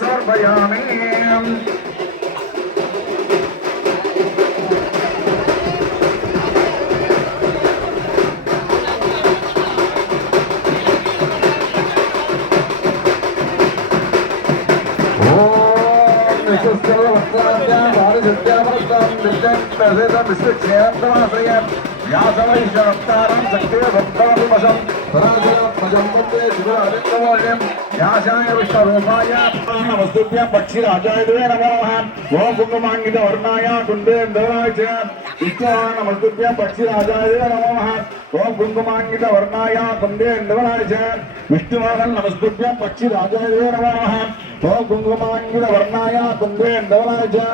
समर्पयामि। पक्षिराजाय नमः। ओम कुंकुमांगित वर्णाय कुंदेन्द्राय च नमस्तुभ्यं पक्षिराजाय नमः। ओम कुंकुमांगित वर्णाय कुंदेन्द्राय च विष्णुवाहन नमस्तुभ्यं पक्षिराजाय नमः। ओम कुंकुमांगित वर्णाय कुंदेन्द्राय च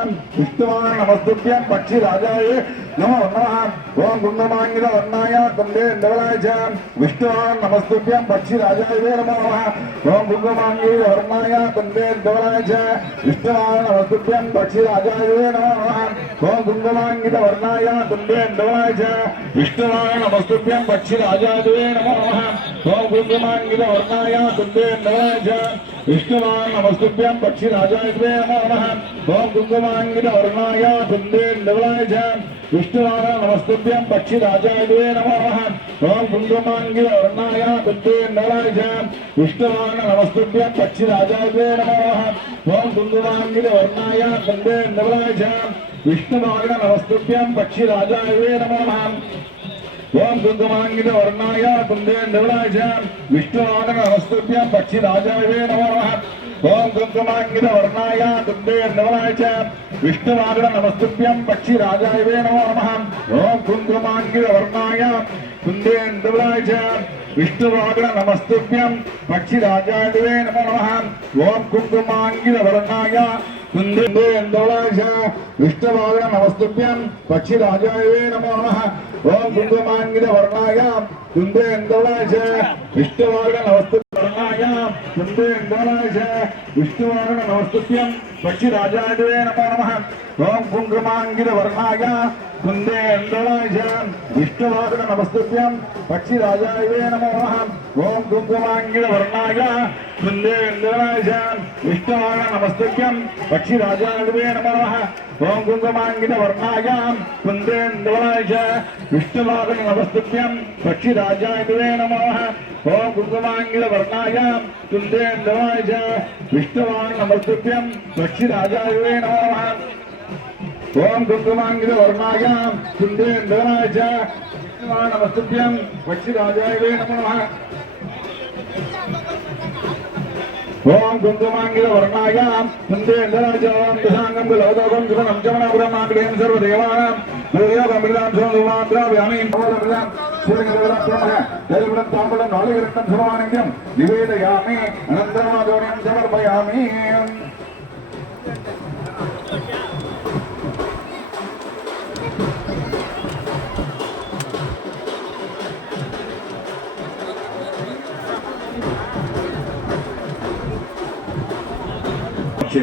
विष्णुवाहन नमस्तुभ्यं पक्षिराजाय नमो नमः। ओम कुंकुमांगित वर्णाय कुंदेन्द्राय च विष्णुवाहन नमस्तुभ्यं पक्षिराजाय नमः। ओम कुंकुमांगित वर्णाय कुंदेन्द्राय च विष्णुवाहन नमस्तुभ्यं पक्षिराजाय नमः। ओम कुंकुमांगित वर्णाय कुंदेन्द्राय च विष्णुवाहन नमस्तुभ्यं पक्षिराजाय नमः। ओम कुंकुमांगित वर्णाय कुंदेन्द्राय च विष्णुवाहन नमस्तुभ्यं पक्षिराजाय नमः। ओम कुंकुमांगित वर्णाय कुंदेन्द्राय च विष्णुवाहन नमस्तुभ्यं पक्षिराजाय नमः। ओम कुंकुमांगित वर्णाय कुंदेन्द्राय च विष्णुवाहन नमस्तुभ्यं पक्षिराजाय नमः। ओम कुंकुमांगित वर्णाय कुंदेन्द्राय च विष्णुवाहन नमस्तुभ्यं पक्षिराजाय नमः। ओम कुंकुमांगित वर्णाय कुंदेन्द्राय च विष्णुवाहन नमस्तुभ्यं पक्षिराजाय नमः। ओम कुंकुमांगित वर्णाय कुंदेन्द्राय च विष्णुवाहन नमस्तुभ्यं पक्षिराजाय नमः। ओम कुंकुमांगित वर्णाय कुंदेन्द्राय च विष्णुवाहन नमस्तुभ्यं पक्षिराजाय नमः। ओम कुंकुमांगित वर्णाय कुंदेन्द्राय च विष्णुवाहन नमस्तुभ्यं पक्षिराजाय नमः। ओम कुंकुमांगित वर्णाय कुंदेन्द्राय च विष्णुवाहन नमस्तुभ्यं कुंदेन्द्राय च विष्णुवाहन नमस्तुभ्यं पक्षिराजाय नमः। ओम कुंकुमांगित वर्णाय कुंदेन्द्राय च विष्णुवाहन नमस्तुभ्यं पक्षिराजाय नमः। ओम कुंकुमांगित वर्णाय कुंदेन्द्राय च विष्णुवाहन नमस्तुभ्यं पक्षिराजाय नमः। ओम कुंकुमांगित वर्णाय कुंदेन्द्राय च विष्णुवाहन नमस्तुभ्यं पक्षिराजाय नमः। ओम कुंकुमांगित वर्णाय कुंदेन्द्राय च विष्णुवाहन नमस्तुभ्यं पक्षिराजाय नमः। ओम कुंकुमांगित वर्णाय कुंदेन्द्राय च विष्णुवाहन नमस्तुभ्यं पक्षिराजाय नमः। ओम कुंकुमांगित वर्णाय कुंदेन्द्राय च दशांगं कुलवदोगं सुमनं चमनापुरमाग्रेण सर्वदेवानां गुरुदेवमृतां सोमवाद्राव्यामि नमोदमृतां सूर्यदेवतात्मनः जलवनं ताम्बलं नालिकेरं समानंद्यं निवेदयामि अनन्तरमादोनिं समर्पयामि।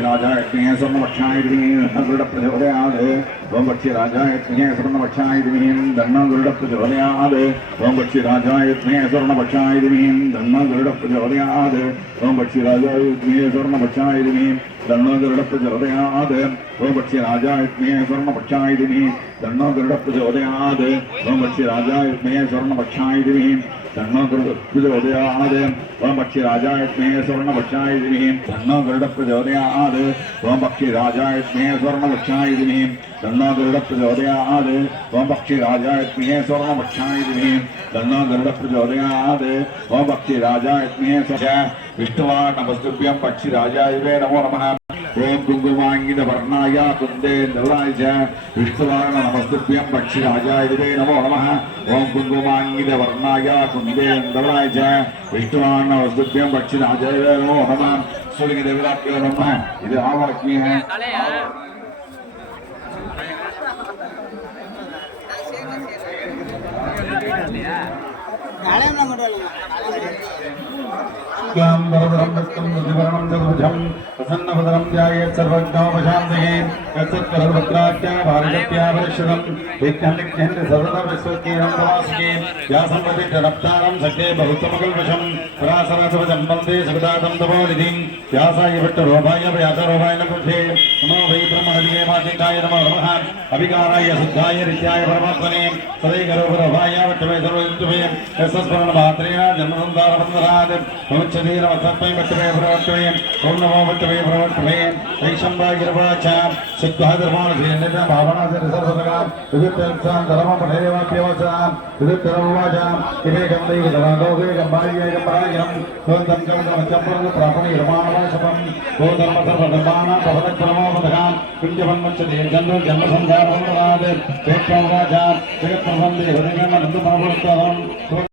राजाय स्वर्णवक्षाय प्रचोदयात्। ओम राजाय स्वर्णवक्षाय धन्नो गरुड प्रचोदयात्। ओम राजाय स्वर्णवक्षाय धन्नो गरुड प्रचोदयात्। ओम राजाय स्वर्णवक्षाय धन्नो गरुड प्रचोदयात्। ओम राजाय स्वर्णवक्षाय धन्नो गरुड प्रचोदयात्। ओम राजाय स्वर्णवक्षाय धन्नो गरुड प्रचोदयात्। ओम राजाय स्वर्णवक्षाय धन्नो गरुड प्रचोदयात्। ओम राजाय स्वर्णवक्षाय धन्नो गरुड प्रचोदयात्। ओम राजाय स्वर्णवक्षाय धन्नो गरुड प्रचोदयात्। ओम राजाय विष्णुवाहन नमस्तुभ्यं पक्षिराजाय नमो नमः। ओम कुंकुमांगित वर्णाय कुंदेन्द्राय च विष्णुवाहन नमस्तुभ्यं पक्षिराजाय नमो नमः। ओम कुंकुमांगित वर्णाय कुंदेन्द्राय च विष्णुवाहन नमस्तुभ्यं पक्षिराजाय नमो नमः। सूर्य देवताभ्यो नमः। இது ஆவலக்ஷ்மி है। वरदरं विष्णुं शशिवर्णं चतुर्भुजं प्रसन्नवदनं ध्यायेत् सर्वज्ञोपशान्तये यत्सत्करवक्त्राख्या भारतत्या परिषदं विज्ञानिज्ञेन सर्वदा विश्वकीयं तवास्के या सम्पदि जडप्तारं सखे बहुतमकल्पशं परासरसवजं वन्दे सविदातं तपोनिधिं व्यासाय विट्टरोभाय व्यासरोभाय नमः नमो वै ब्रह्मणदिये माचिन्ताय नमो नमः अभिकाराय सिद्धाय नित्याय परमात्मने सदैकरोपरोभाय विट्टवे सर्वयुक्तवे यस्स्मरणमात्रेण जन्मसंसारबन्धनात् भवच्छदीरवसत्त्वं विट्टवे प्रवर्तवे ओं नमो विट्टवे प्रवर्तवे वैशम्भागिरवाचा सिद्धाधर्माणधीर्णित भावनासर्वसर्वसगां विविधत्सां धर्मपठेवाप्यवसां विविधतरवाचां इमेकं दैवधरागौवेगं बाह्येकं परायं स्वन्तं कवचमच्चम्बरं प्रापणिर्माणवाशपं गो धर्मसर्वधर्माणां भवतक्रमोपदगां कुञ्जवन्मच्छते जन्मसंसारबन्धनात् वेत्त्ववाचां जगत्प्रबन्धे हृदयमनन्दमावर्तनं